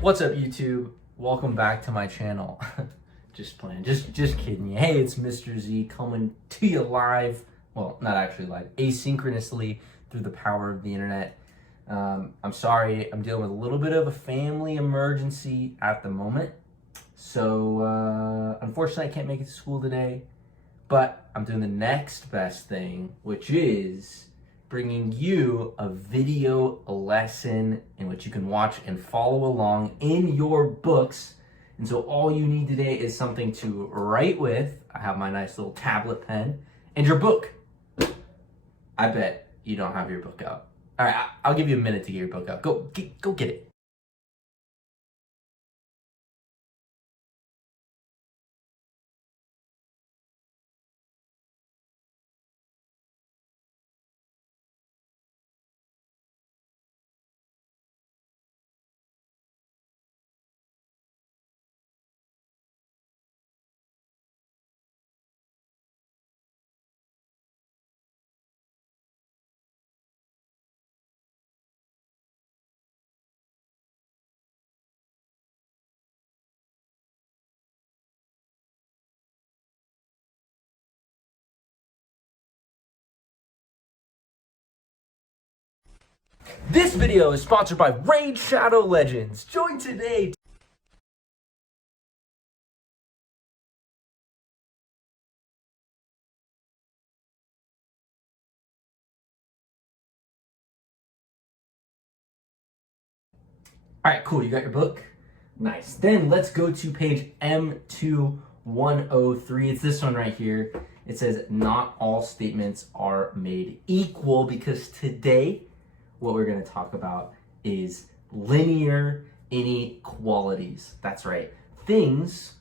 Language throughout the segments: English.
What's up, YouTube? Welcome back to my channel. Just playing, just kidding you. Hey, it's Mr. Z coming to you live. Well, not actually live, asynchronously through the power of the internet. I'm sorry, I'm dealing with a little bit of a family emergency at the moment. So, unfortunately, I can't make it to school today. But I'm doing the next best thing, which is bringing you a video lesson in which you can watch and follow along in your books. And so all you need today is something to write with. I have my nice little tablet pen and your book. I bet you don't have your book out. All right, I'll give you a minute to get your book out. Go get it. This video is sponsored by Raid Shadow Legends. Join today. All right, cool. You got your book? Nice. Then let's go to page M2103. It's this one right here. It says, not all statements are made equal, because today what we're going to talk about is linear inequalities. That's right. Things,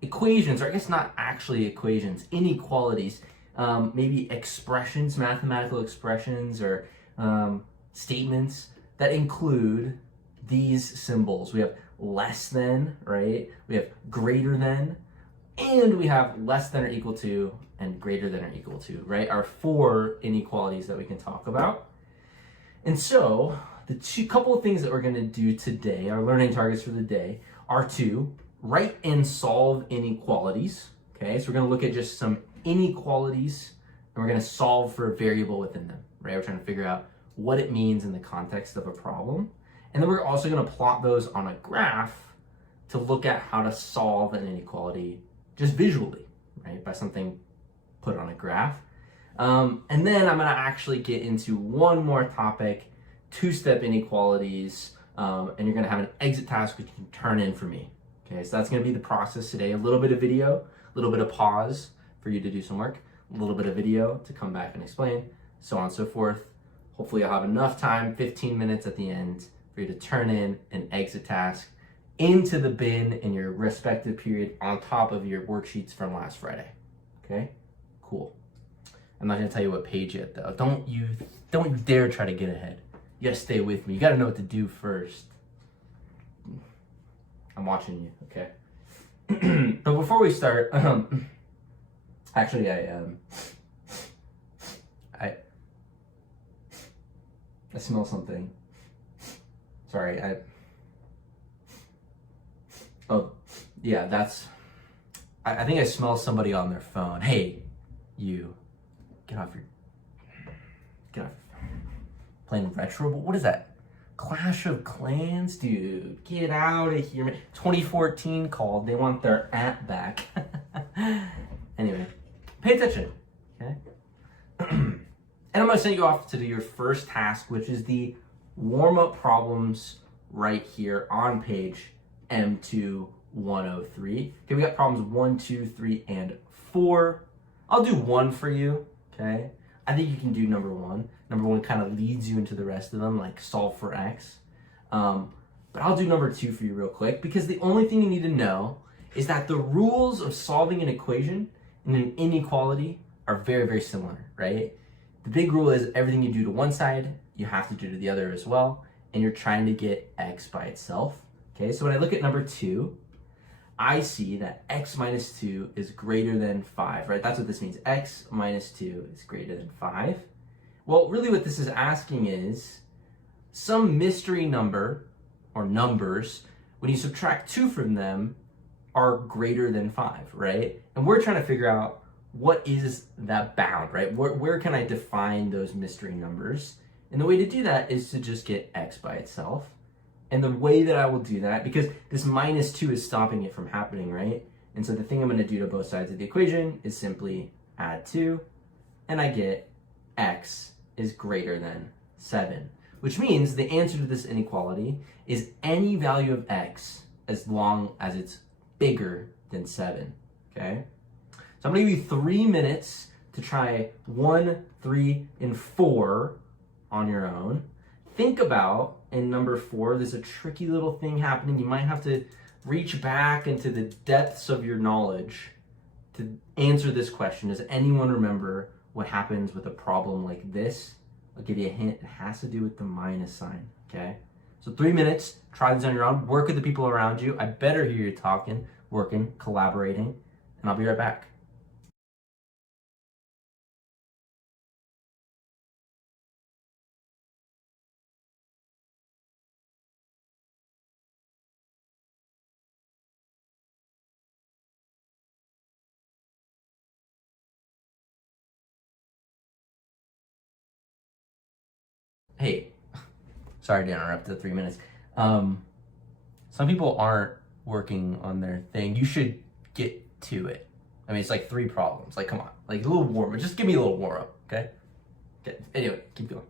equations, or I guess not actually equations, inequalities, maybe expressions, mathematical expressions, or statements that include these symbols. We have less than, right? We have greater than, and we have less than or equal to and greater than or equal to, right? Our four inequalities that we can talk about. And so the couple of things that we're going to do today, our learning targets for the day, are to write and solve inequalities. Okay, so we're going to look at just some inequalities and we're going to solve for a variable within them, right? We're trying to figure out what it means in the context of a problem. And then we're also going to plot those on a graph to look at how to solve an inequality just visually, right? By something put on a graph. And then I'm going to actually get into one more topic, two-step inequalities, and you're going to have an exit task which you can turn in for me. Okay, so that's going to be the process today. A little bit of video, a little bit of pause for you to do some work, a little bit of video to come back and explain, so on and so forth. Hopefully I'll have enough time, 15 minutes at the end, for you to turn in an exit task into the bin in your respective period on top of your worksheets from last Friday. Okay, cool. I'm not gonna tell you what page yet though. Don't you dare try to get ahead. You gotta stay with me. You gotta know what to do first. I'm watching you, okay? But before we start, actually I smell something. Sorry, oh, yeah, I think I smell somebody on their phone. Hey, you, get off your playing retro, what is that? Clash of Clans? Dude, get out of here, man. 2014 called, they want their app back. Anyway, pay attention, okay? And I'm gonna send you off to do your first task, which is warm-up problems right here on page M2103. Okay, we got problems 1, 2, 3, and 4. I'll do 1 for you, okay? I think you can do number 1. Number 1 kind of leads you into the rest of them, like solve for X. But I'll do number 2 for you real quick, because the only thing you need to know is that the rules of solving an equation and an inequality are very, very similar, right? The big rule is everything you do to one side, you have to do to the other as well, and you're trying to get X by itself. Okay, so when I look at number 2, I see that X minus 2 is greater than 5, right? That's what this means. X minus 2 is greater than 5. Well, really what this is asking is some mystery number or numbers, when you subtract 2 from them, are greater than 5, right? And we're trying to figure out what is that bound, right? Where can I define those mystery numbers? And the way to do that is to just get x by itself. And the way that I will do that, because this minus 2 is stopping it from happening, right? And so the thing I'm going to do to both sides of the equation is simply add 2, and I get x is greater than 7, which means the answer to this inequality is any value of x as long as it's bigger than 7, okay? So I'm going to give you 3 minutes to try 1, 3, and 4 on your own. Think about, in number 4, there's a tricky little thing happening. You might have to reach back into the depths of your knowledge to answer this question. Does anyone remember what happens with a problem like this? I'll give you a hint. It has to do with the minus sign, okay? So 3 minutes, try this on your own. Work with the people around you. I better hear you talking, working, collaborating, and I'll be right back. Hey, sorry to interrupt the 3 minutes. Some people aren't working on their thing. You should get to it. I mean, it's like 3 problems. Like, come on, like a little warm. Just give me a little warm up, okay? Okay. Anyway, keep going.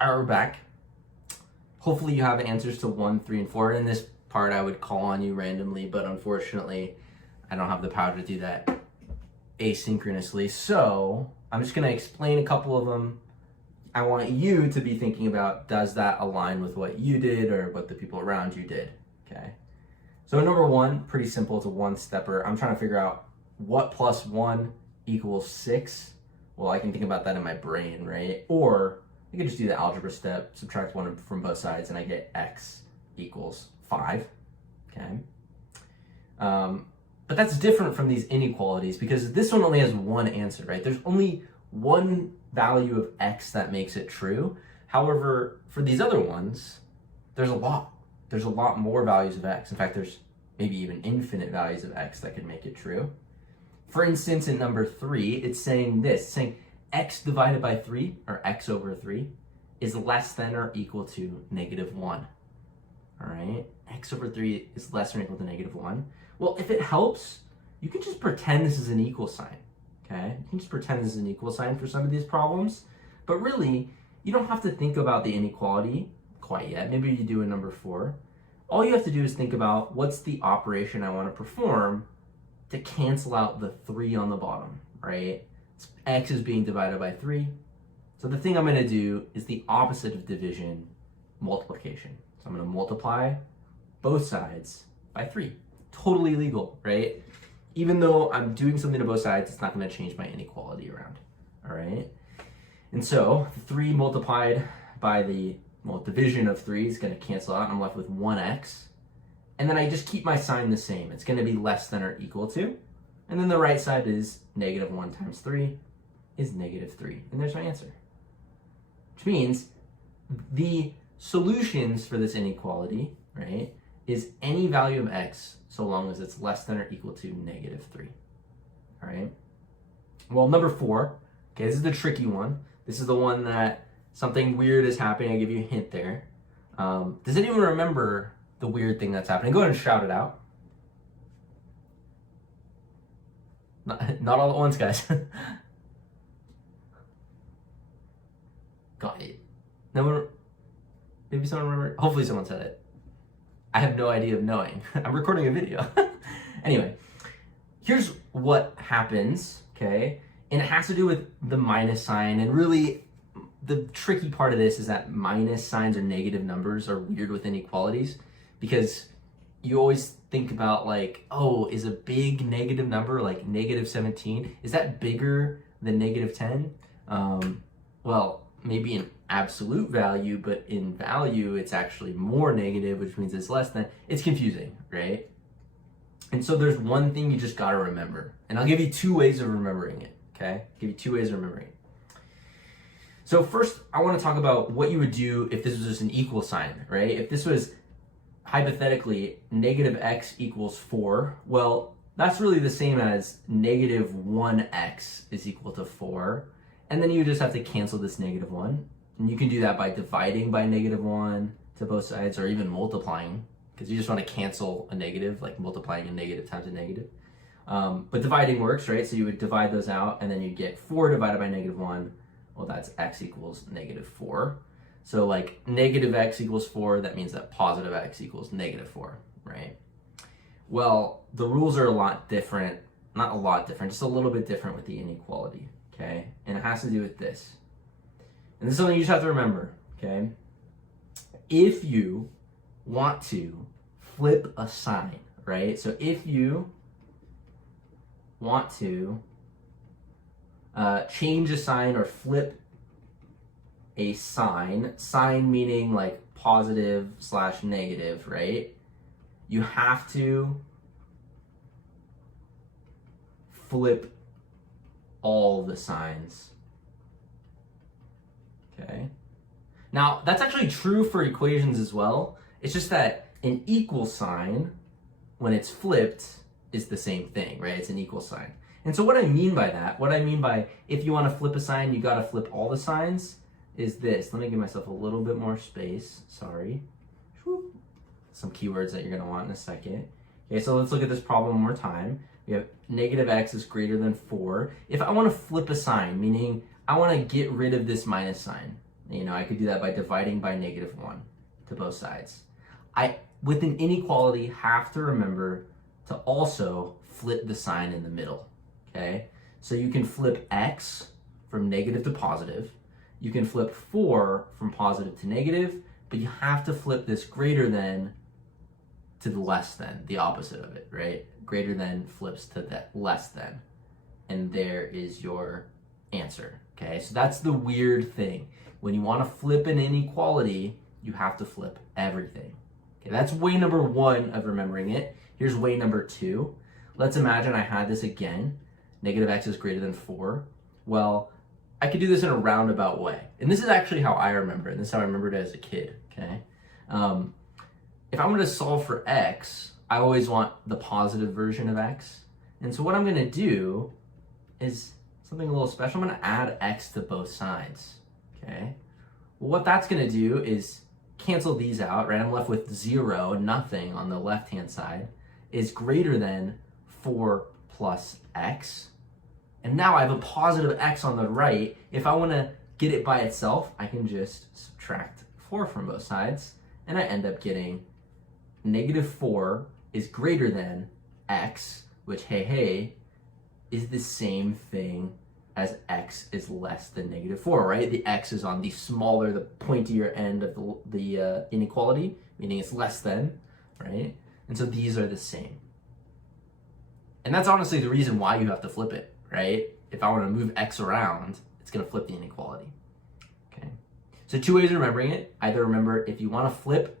All right, we're back. Hopefully you have answers to 1, 3, and 4. In this part, I would call on you randomly, but unfortunately, I don't have the power to do that asynchronously. So I'm just going to explain a couple of them. I want you to be thinking about, does that align with what you did or what the people around you did, okay? So number 1, pretty simple. It's a one-stepper. I'm trying to figure out what plus 1 equals 6. Well, I can think about that in my brain, right? Or I could just do the algebra step, subtract 1 from both sides, and I get x equals 5, okay? But that's different from these inequalities because this one only has one answer, right? There's only one value of x that makes it true. However, for these other ones, there's a lot. There's a lot more values of x. In fact, there's maybe even infinite values of x that could make it true. For instance, in number 3, it's saying this, it's saying x divided by 3, or x over 3, is less than or equal to -1. All right, x over 3 is less than or equal to -1. Well, if it helps, you can just pretend this is an equal sign, okay? You can just pretend this is an equal sign for some of these problems, but really, you don't have to think about the inequality quite yet. Maybe you do in number 4. All you have to do is think about what's the operation I want to perform to cancel out the 3 on the bottom, right? X is being divided by 3. So the thing I'm going to do is the opposite of division, multiplication. So I'm going to multiply both sides by 3. Totally legal, right? Even though I'm doing something to both sides, it's not going to change my inequality around, all right? And so 3 multiplied by the division of 3 is going to cancel out. I'm left with 1x. And then I just keep my sign the same. It's going to be less than or equal to. And then the right side is -1 times 3 is -3. And there's my answer. Which means the solutions for this inequality, right, is any value of x so long as it's less than or equal to -3. All right? Well, number 4, okay, this is the tricky one. This is the one that something weird is happening. I'll give you a hint there. Does anyone remember the weird thing that's happening? Go ahead and shout it out. Not all at once, guys. Got it. No one, maybe someone remember. Hopefully someone said it. I have no idea of knowing. I'm recording a video. Anyway, here's what happens, okay? And it has to do with the minus sign. And really, the tricky part of this is that minus signs or negative numbers are weird with inequalities, because you always think about like, oh, is a big negative number like -17, is that bigger than -10? Well, maybe in absolute value, but in value, it's actually more negative, which means it's less than. It's confusing, right? And so there's one thing you just got to remember. And I'll give you 2 ways of remembering it, okay? I'll give you 2 ways of remembering it. So first, I want to talk about what you would do if this was just an equal sign, right? If this was hypothetically -x equals 4, well, that's really the same as -1x is equal to 4. And then you just have to cancel this -1. And you can do that by dividing by -1 to both sides, or even multiplying, because you just want to cancel a negative, like multiplying a negative times a negative. But dividing works, right? So you would divide those out, and then you get 4 divided by -1. Well, that's x equals -4. So like -x equals 4, that means that positive x equals -4, right? Well, the rules are a lot different, not a lot different, just a little bit different with the inequality, okay? And it has to do with this. And this is something you just have to remember, okay? If you want to flip a sign, right? So if you want to change a sign or flip a sign meaning like positive / negative, right? You have to flip all the signs, okay? Now, that's actually true for equations as well. It's just that an equal sign, when it's flipped, is the same thing, right? It's an equal sign. And so what I mean by that, what I mean by if you want to flip a sign, you got to flip all the signs, is this. Let me give myself a little bit more space. Sorry. Some keywords that you're going to want in a second. Okay, so let's look at this problem one more time. We have -x is greater than 4. If I want to flip a sign, meaning I want to get rid of this minus sign, you know, I could do that by dividing by -1 to both sides. I, with an inequality, have to remember to also flip the sign in the middle, okay? So you can flip x from negative to positive. You can flip 4 from positive to negative, but you have to flip this greater than to the less than, the opposite of it, right? Greater than flips to that less than. And there is your answer, okay? So that's the weird thing. When you want to flip an inequality, you have to flip everything. Okay, that's way number 1 of remembering it. Here's way number 2. Let's imagine I had this again. -x is greater than 4. Well, I could do this in a roundabout way. And this is actually how I remember it. And this is how I remembered it as a kid, okay? If I'm going to solve for x, I always want the positive version of x. And so what I'm gonna do is something a little special. I'm gonna add x to both sides, okay? Well, what that's gonna do is cancel these out, right? I'm left with 0, nothing on the left-hand side, is greater than 4 plus x. And now I have a positive x on the right. If I wanna get it by itself, I can just subtract 4 from both sides, and I end up getting -4 is greater than x, which, hey, is the same thing as x is less than -4, right? The x is on the smaller, the pointier end of the inequality, meaning it's less than, right? And so these are the same. And that's honestly the reason why you have to flip it, right? If I want to move x around, it's going to flip the inequality, okay? So 2 ways of remembering it. Either remember, if you want to flip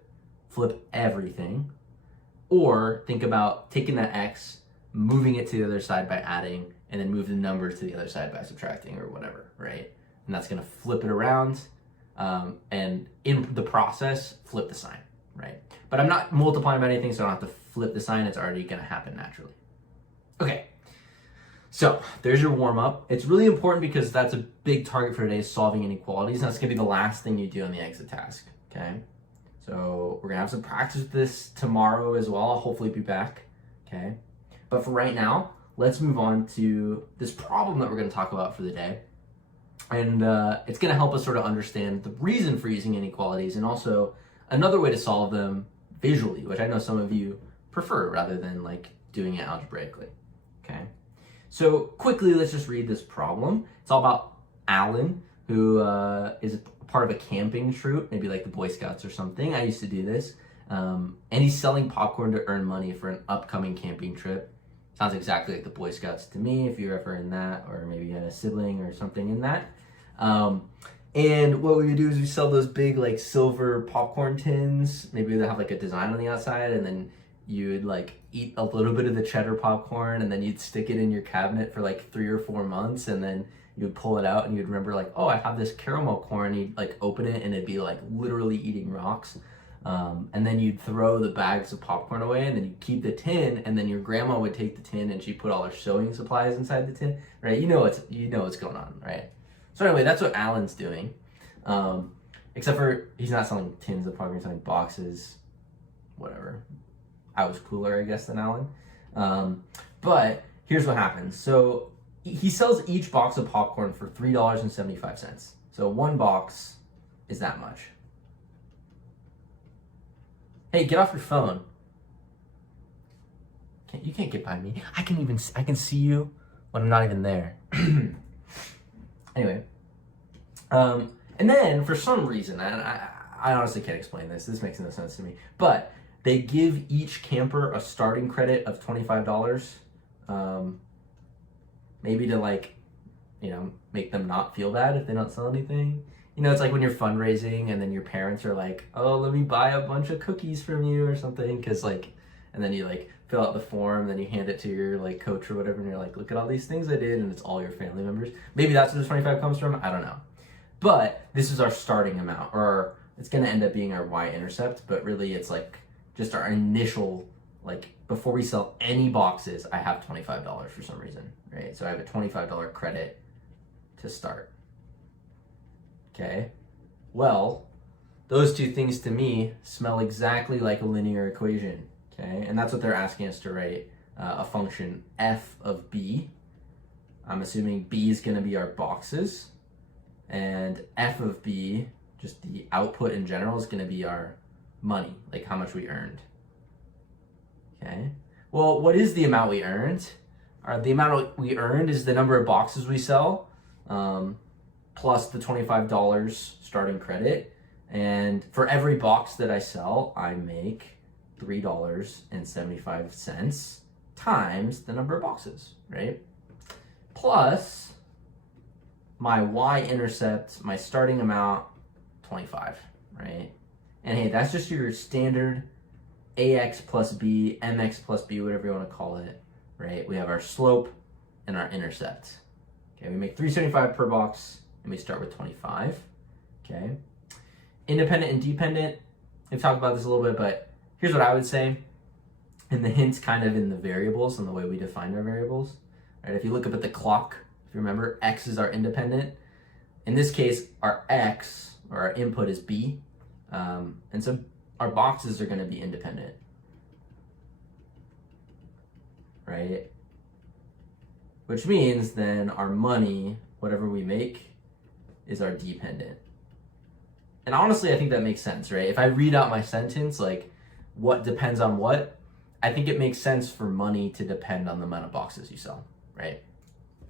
everything, or think about taking that x, moving it to the other side by adding, and then move the number to the other side by subtracting or whatever, right? And that's gonna flip it around, and in the process, flip the sign, right? But I'm not multiplying by anything, so I don't have to flip the sign. It's already gonna happen naturally. Okay, so there's your warm up. It's really important because that's a big target for today, is solving inequalities. And that's gonna be the last thing you do on the exit task, okay? So we're gonna have some practice with this tomorrow as well. I'll hopefully be back, okay? But for right now, let's move on to this problem that we're gonna talk about for the day. And it's gonna help us sort of understand the reason for using inequalities, and also another way to solve them visually, which I know some of you prefer rather than like doing it algebraically, okay? So quickly, let's just read this problem. It's all about Alan, who is part of a camping troop, maybe like the Boy Scouts or something. I used to do this. And he's selling popcorn to earn money for an upcoming camping trip. Sounds exactly like the Boy Scouts to me, if you're ever in that, or maybe you had a sibling or something in that. And what we would do is we sell those big like silver popcorn tins. Maybe they have like a design on the outside, and then you would like eat a little bit of the cheddar popcorn, and then you'd stick it in your cabinet for like 3 or 4 months, and then you would pull it out and you'd remember like, oh, I have this caramel corn. You'd like open it and it'd be like literally eating rocks. And then you'd throw the bags of popcorn away, and then you'd keep the tin, and then your grandma would take the tin and she'd put all her sewing supplies inside the tin, right? You know what's going on, right? So anyway, that's what Alan's doing. Except for he's not selling tins of popcorn, he's selling boxes, whatever. I was cooler, I guess, than Alan. But here's what happens. So he sells each box of popcorn for $3.75. So one box is that much. Hey, get off your phone. You can't get by me. I can see you when I'm not even there. Anyway, and then for some reason, and I honestly can't explain this. This makes no sense to me. But they give each camper a starting credit of $25. Maybe to like, make them not feel bad if they don't sell anything. It's like when you're fundraising and then your parents are like, oh, let me buy a bunch of cookies from you or something. And then you like fill out the form, then you hand it to your like coach or whatever. And you're like, look at all these things I did. And it's all your family members. Maybe that's where the 25 comes from. I don't know. But this is our starting amount, or it's going to end up being our y-intercept. But really it's like just our initial, like before we sell any boxes, I have $25 for some reason, right? So I have a $25 credit to start. Okay, well, those two things to me smell exactly like a linear equation, okay? And that's what they're asking us to write, a function f of b. I'm assuming b is gonna be our boxes, and f of b, just the output in general, is gonna be our money, like how much we earned, okay? Well, what is the amount we earned? The amount we earned is the number of boxes we sell, plus the $25 starting credit. And for every box that I sell, I make $3.75 times the number of boxes, right? Plus my y-intercept, my starting amount, 25, right? And hey, that's just your standard ax plus b, mx plus b, whatever you want to call it, right? We have our slope and our intercept. Okay, we make $3.75 per box, and we start with 25, okay? Independent and dependent, we've talked about this a little bit, but here's what I would say. And the hint's kind of in the variables and the way we define our variables. Right? If you look up at the clock, if you remember, x is our independent. In this case, our x, or our input, is b. And so our boxes are going to be independent. Right? Which means then our money, whatever we make, is our dependent. And honestly, I think that makes sense, right? If I read out my sentence, like what depends on what, I think it makes sense for money to depend on the amount of boxes you sell, right?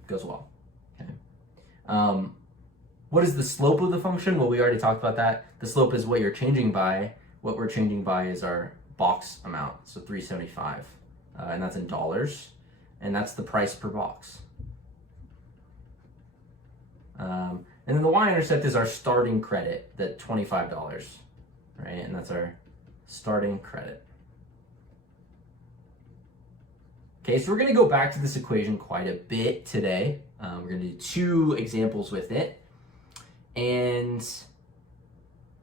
Goes well. Okay. What is the slope of the function? Well, we already talked about that. The slope is what you're changing by. What we're changing by is our box amount, so $3.75, and that's in dollars, and that's the price per box. And then the y-intercept is our starting credit, the $25, right? And that's our starting credit. Okay, so we're going to go back to this equation quite a bit today. We're going to do 2 examples with it. And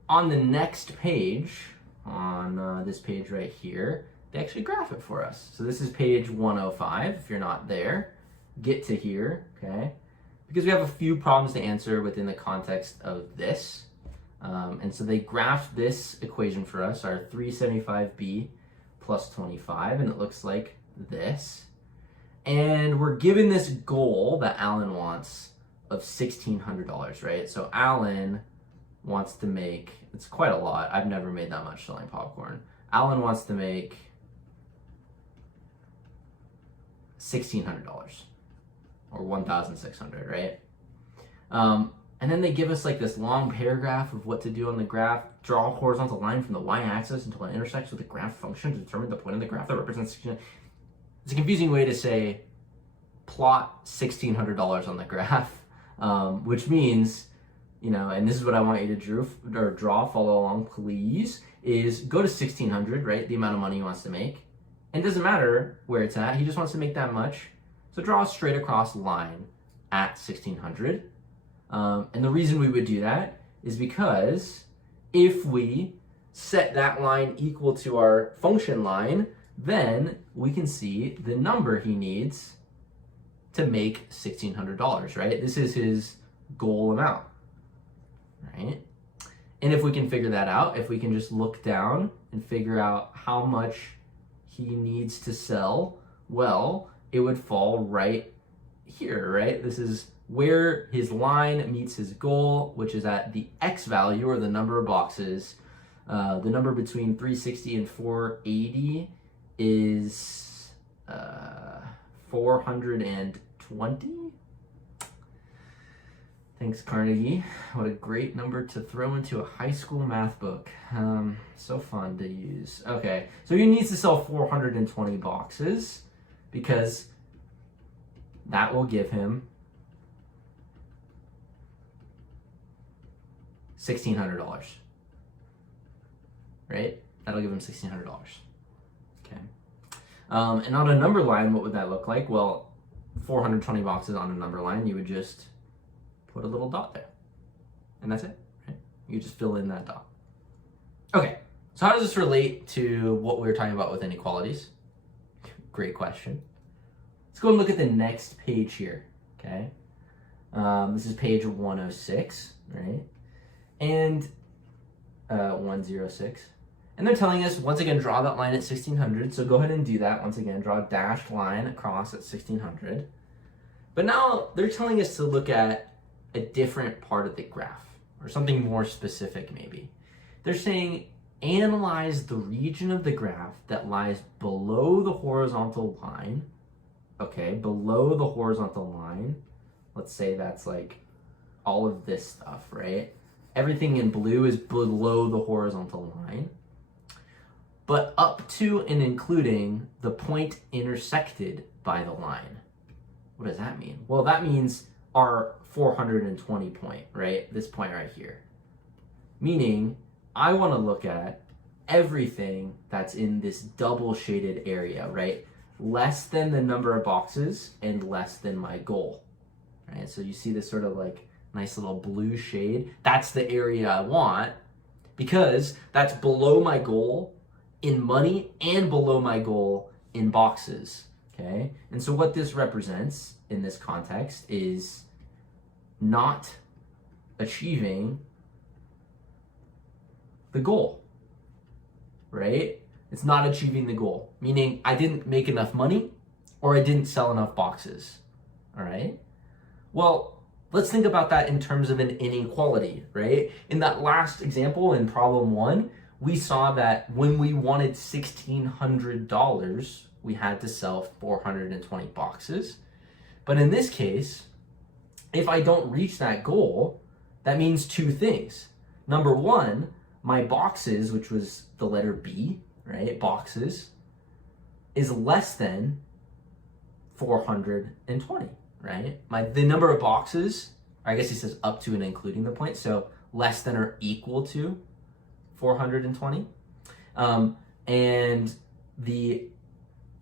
on the next page, on this page right here, they actually graph it for us. So this is page 105. If you're not there, get to here, okay? Because we have a few problems to answer within the context of this. And so they graphed this equation for us, our 375b plus 25, and it looks like this. And we're given this goal that Alan wants of $1,600, right? So Alan wants to make, it's quite a lot. I've never made that much selling popcorn. Alan wants to make $1,600 or $1,600, right? And then they give us like this long paragraph of what to do on the graph. Draw a horizontal line from the y-axis until it intersects with the graph function to determine the point of the graph that represents. It's a confusing way to say plot $1,600 on the graph, which means, you know, and this is what I want you to draw, follow along, please, is go to 1,600, right? The amount of money he wants to make. And it doesn't matter where it's at. He just wants to make that much. So draw a straight across line at 1,600. And the reason we would do that is because if we set that line equal to our function line, then we can see the number he needs to make $1,600, right? This is his goal amount, right? And if we can figure that out, if we can just look down and figure out how much he needs to sell, well, it would fall right here, right? This is where his line meets his goal, which is at the X value, or the number of boxes. The number between 360 and 480 is 420. Thanks, Carnegie. What a great number to throw into a high school math book. So fun to use. Okay, so he needs to sell 420 boxes because that will give him $1,600, right? That'll give him $1,600. Okay. And on a number line, what would that look like? Well, 420 boxes on a number line, you would just put a little dot there. And that's it, right? You just fill in that dot. Okay, so how does this relate to what we were talking about with inequalities? Great question. Let's go and look at the next page here, okay? This is page 106, right? And 106. And they're telling us, once again, draw that line at 1,600. So go ahead and do that. Once again, draw a dashed line across at 1,600. But now they're telling us to look at a different part of the graph, or something more specific maybe. They're saying, analyze the region of the graph that lies below the horizontal line. Okay, below the horizontal line. Let's say that's like all of this stuff, right? Everything in blue is below the horizontal line, but up to and including the point intersected by the line. What does that mean? Well, that means our 420 point, right? This point right here. Meaning, I want to look at everything that's in this double shaded area, right? Less than the number of boxes and less than my goal, right? So you see this sort of like nice little blue shade. That's the area I want because that's below my goal in money and below my goal in boxes, okay? And so what this represents in this context is not achieving the goal, right? It's not achieving the goal, meaning I didn't make enough money or I didn't sell enough boxes, all right? Well, let's think about that in terms of an inequality, right? In that last example in problem 1, we saw that when we wanted $1,600, we had to sell 420 boxes. But in this case, if I don't reach that goal, that means 2 things. Number 1, my boxes, which was the letter B, right? Boxes, is less than 420, right? The number of boxes, I guess he says up to and including the point, so less than or equal to 420. And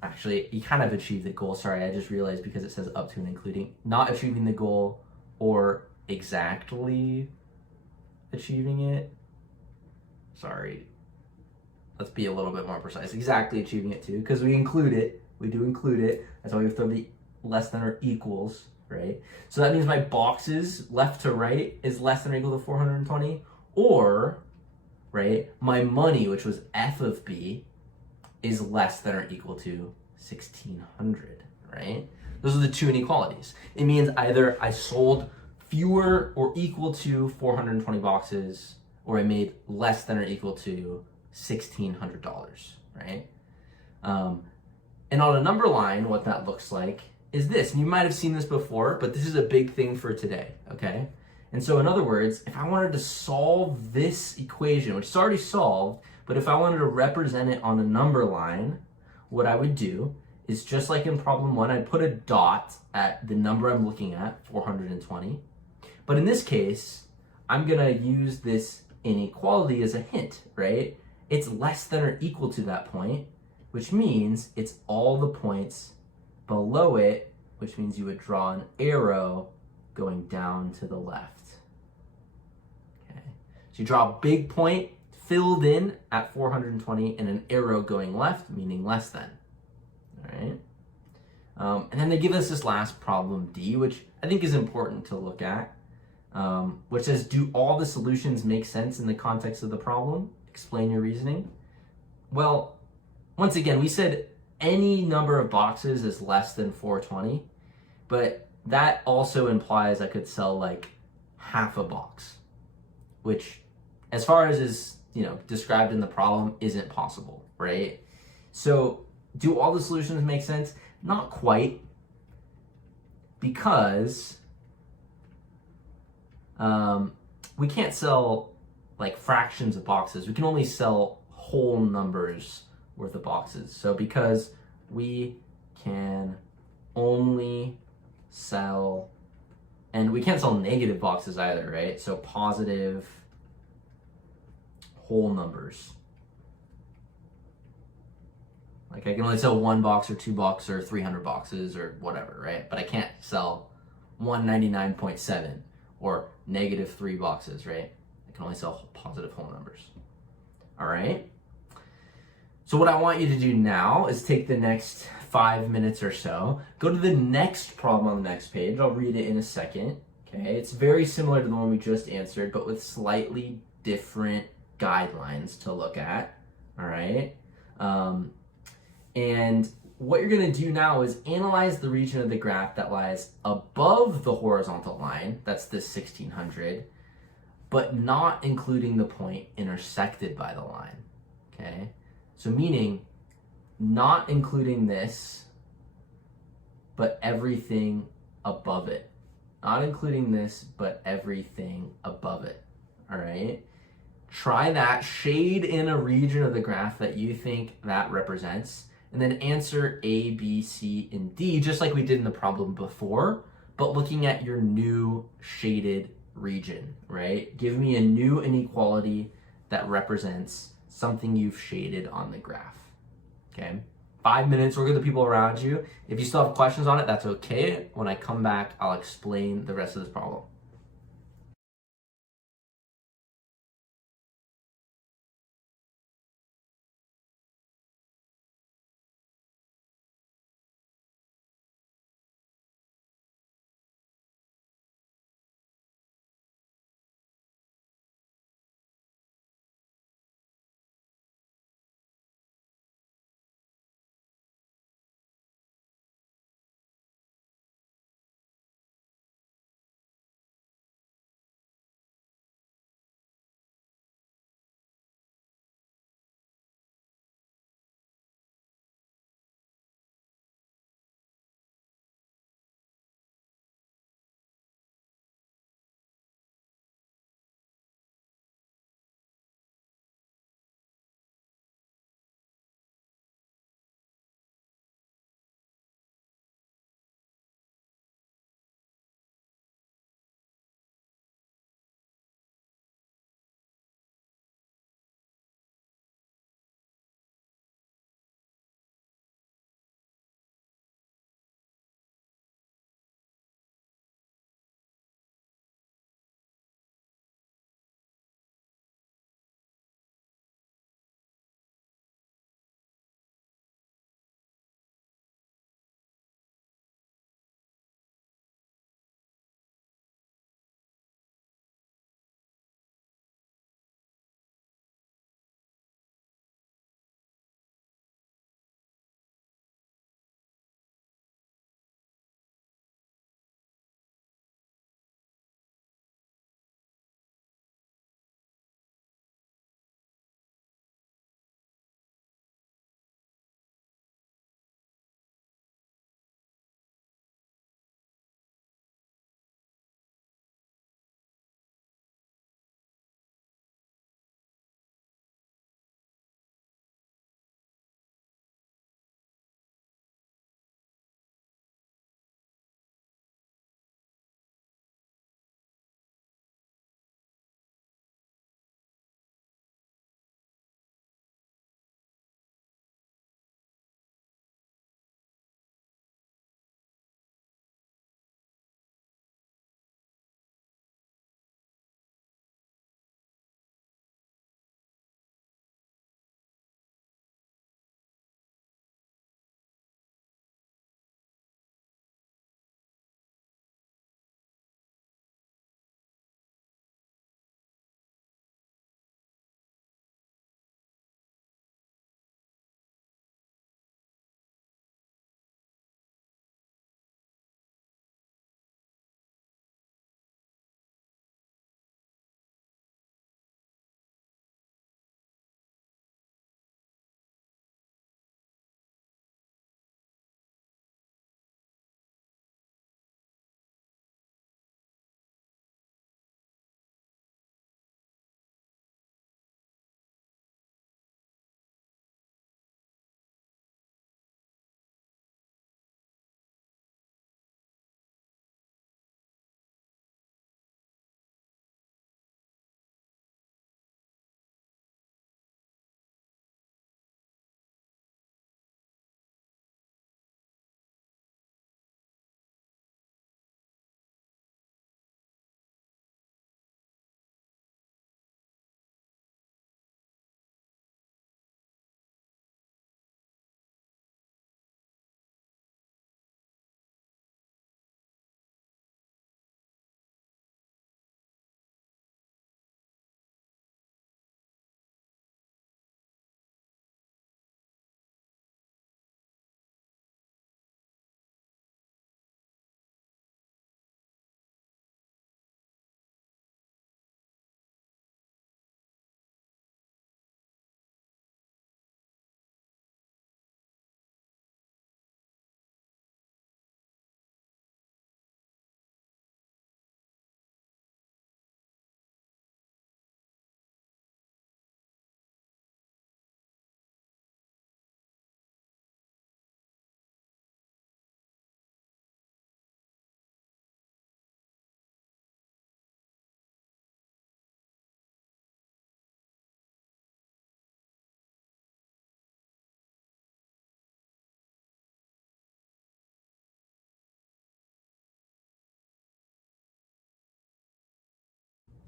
actually, you kind of achieved the goal. Sorry, I just realized because it says up to and including, not achieving the goal or exactly achieving it. Sorry. Let's be a little bit more precise. Exactly achieving it too, because we include it. We do include it. That's why we throw the less than or equals, right? So that means my boxes left to right is less than or equal to 420, or, right, my money, which was F of B, is less than or equal to 1,600, right? Those are the 2 inequalities. It means either I sold fewer or equal to 420 boxes, or I made less than or equal to $1,600, right? And on a number line, what that looks like is this. And you might have seen this before, but this is a big thing for today, okay? And so in other words, if I wanted to solve this equation, which is already solved, but if I wanted to represent it on a number line, what I would do is just like in problem 1, I'd put a dot at the number I'm looking at, 420. But in this case, I'm gonna use this inequality as a hint, right? It's less than or equal to that point, which means it's all the points below it, which means you would draw an arrow going down to the left. Okay, so you draw a big point filled in at 420 and an arrow going left, meaning less than. All right. And then they give us this last problem D, which I think is important to look at, which says, do all the solutions make sense in the context of the problem? Explain your reasoning. Well, once again, we said any number of boxes is less than 420, but that also implies I could sell like half a box, which as far as is, described in the problem isn't possible, right? So do all the solutions make sense? Not quite, because we can't sell like fractions of boxes. We can only sell whole numbers worth of boxes. So because we can only sell, and we can't sell negative boxes either, right? So positive whole numbers. Like I can only sell 1 box or 2 boxes or 300 boxes or whatever, right? But I can't sell 199.7 or -3 boxes, right? I can only sell positive whole numbers. All right. So what I want you to do now is take the next 5 minutes or so, go to the next problem on the next page. I'll read it in a second. Okay. It's very similar to the one we just answered, but with slightly different guidelines to look at. All right. And what you're going to do now is analyze the region of the graph that lies above the horizontal line, that's this 1600, but not including the point intersected by the line, okay? So meaning not including this, but everything above it. Not including this, but everything above it, all right? Try that, shade in a region of the graph that you think that represents, and then answer A, B, C, and D, just like we did in the problem before, but looking at your new shaded region, right? Give me a new inequality that represents something you've shaded on the graph, okay? 5 minutes, work with the people around you. If you still have questions on it, that's okay. When I come back, I'll explain the rest of this problem.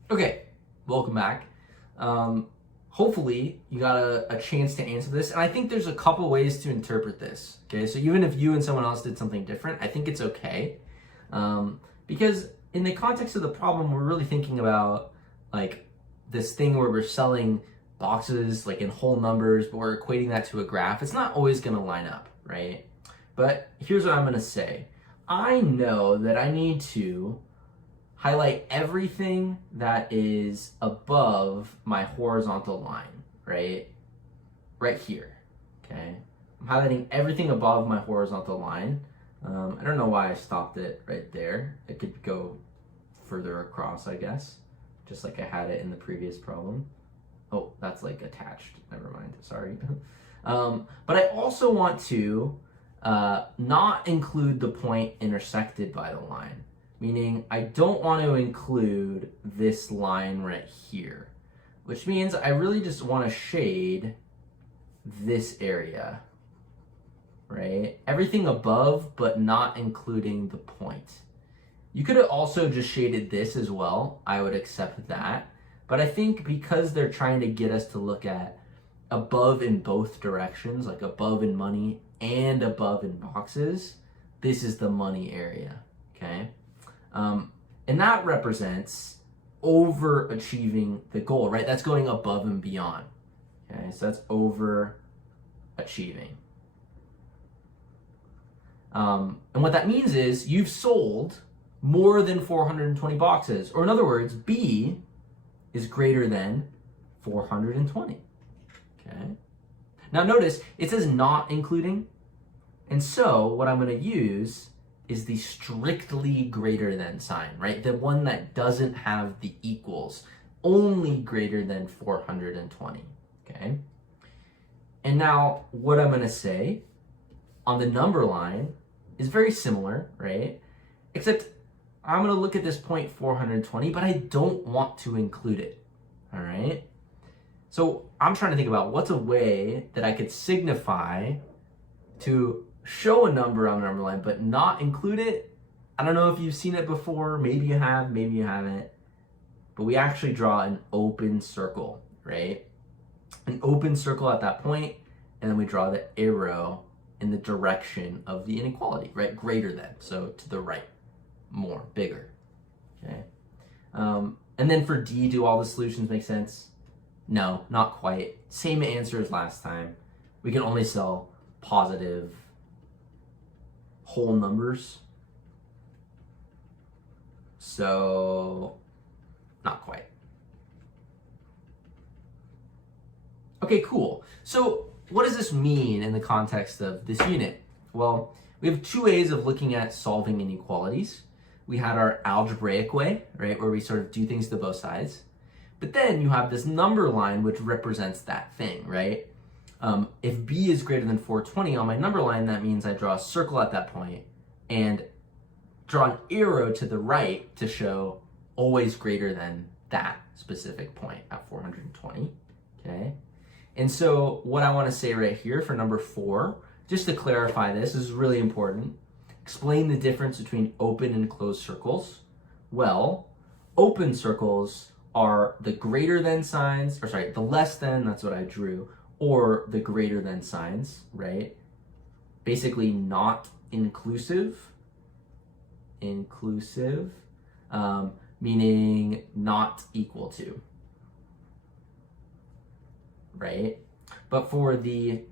Okay, welcome back. Hopefully you got a chance to answer this, and I think there's a couple ways to interpret this. Okay, so even if you and someone else did something different, I think it's okay, because in the context of the problem, we're really thinking about like this thing where we're selling boxes like in whole numbers, but we're equating that to a graph. It's not always going to line up, right? But here's what I'm going to say. I know that I need to highlight everything that is above my horizontal line, right? Right here, okay? I'm highlighting everything above my horizontal line. I don't know why I stopped it right there. It could go further across, I guess, just like I had it in the previous problem. Oh, that's like attached. Never mind, sorry. But I also want to not include the point intersected by the line. Meaning I don't want to include this line right here, which means I really just want to shade this area, right? Everything above, but not including the point. You could have also just shaded this as well. I would accept that. But I think because they're trying to get us to look at above in both directions, like above in money and above in boxes, this is the money area, okay? And that represents overachieving the goal, right? That's going above and beyond. Okay, so that's overachieving. And what that means is you've sold more than 420 boxes, or in other words, B is greater than 420. Okay. Now notice it says not including, and so what I'm going to use is the strictly greater than sign, right? The one that doesn't have the equals, only greater than 420, okay? And now what I'm gonna say on the number line is very similar, right? Except I'm gonna look at this point 420, but I don't want to include it, all right? So I'm trying to think about what's a way that I could signify to show a number on the number line, but not include it. I don't know if you've seen it before. Maybe you have, maybe you haven't. But we actually draw an open circle, right? An open circle at that point, and then we draw the arrow in the direction of the inequality, right? Greater than, so to the right, more, bigger, okay? And then for D, do all the solutions make sense? No, not quite. Same answer as last time. We can only sell positive whole numbers. So, not quite. Okay, cool. So, what does this mean in the context of this unit? Well, we have two ways of looking at solving inequalities. We had our algebraic way, right, where we sort of do things to both sides. But then you have this number line which represents that thing, right? If B is greater than 420 on my number line, that means I draw a circle at that point and draw an arrow to the right to show always greater than that specific point at 420, okay? And so what I want to say right here for number 4, just to clarify this is really important, explain the difference between open and closed circles. Well, open circles are the greater than signs, or sorry, the less than, that's what I drew, or the greater than signs, right? Basically not inclusive, meaning not equal to, right? But for the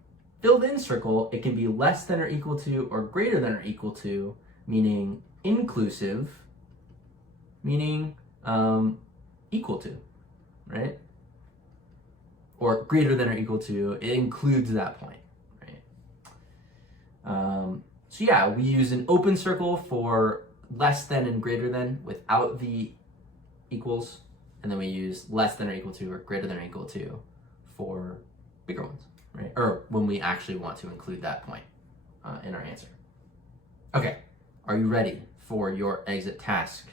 filled in circle, it can be less than or equal to or greater than or equal to, meaning inclusive, meaning equal to, right? Or greater than or equal to, it includes that point, right? So yeah, we use an open circle for less than and greater than without the equals, and then we use less than or equal to or greater than or equal to for bigger ones, right? Or when we actually want to include that point in our answer. Okay, are you ready for your exit task?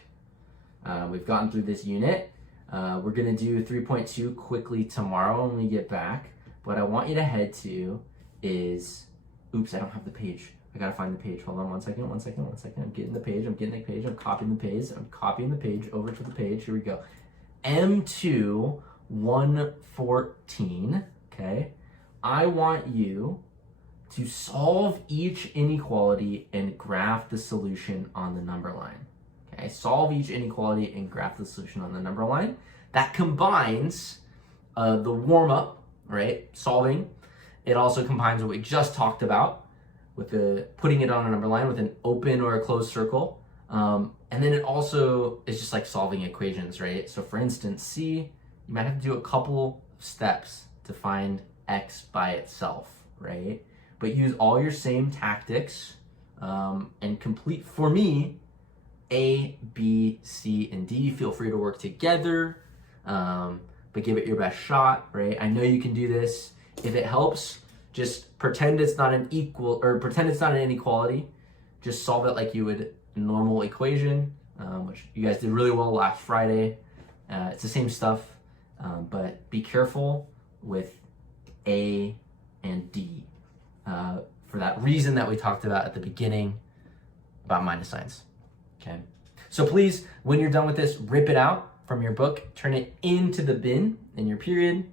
We've gotten through this unit. We're gonna do 3.2 quickly tomorrow when we get back. What I want you to head to is, oops, I don't have the page. I gotta find the page. Hold on one second. I'm getting the page, I'm copying the page over to the page. Here we go. m2 114, okay, I want you to solve each inequality and graph the solution on the number line. Okay, solve each inequality and graph the solution on the number line. That combines the warm-up, right, solving. It also combines what we just talked about with the putting it on a number line with an open or a closed circle. And then it also is just like solving equations, right? So for instance, C, you might have to do a couple steps to find X by itself, right? But use all your same tactics and complete, for me, A, B, C, and D. Feel free to work together, but give it your best shot, right? I know you can do this. If it helps, just pretend it's not an pretend it's not an inequality. Just solve it like you would a normal equation, which you guys did really well last Friday. It's the same stuff, but be careful with A and D for that reason that we talked about at the beginning about minus signs, okay? So please, when you're done with this, rip it out from your book, turn it into the bin in your period,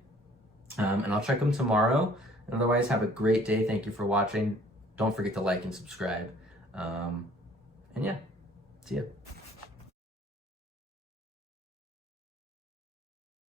and I'll check them tomorrow. And otherwise, have a great day. Thank you for watching. Don't forget to like and subscribe. And yeah, see ya.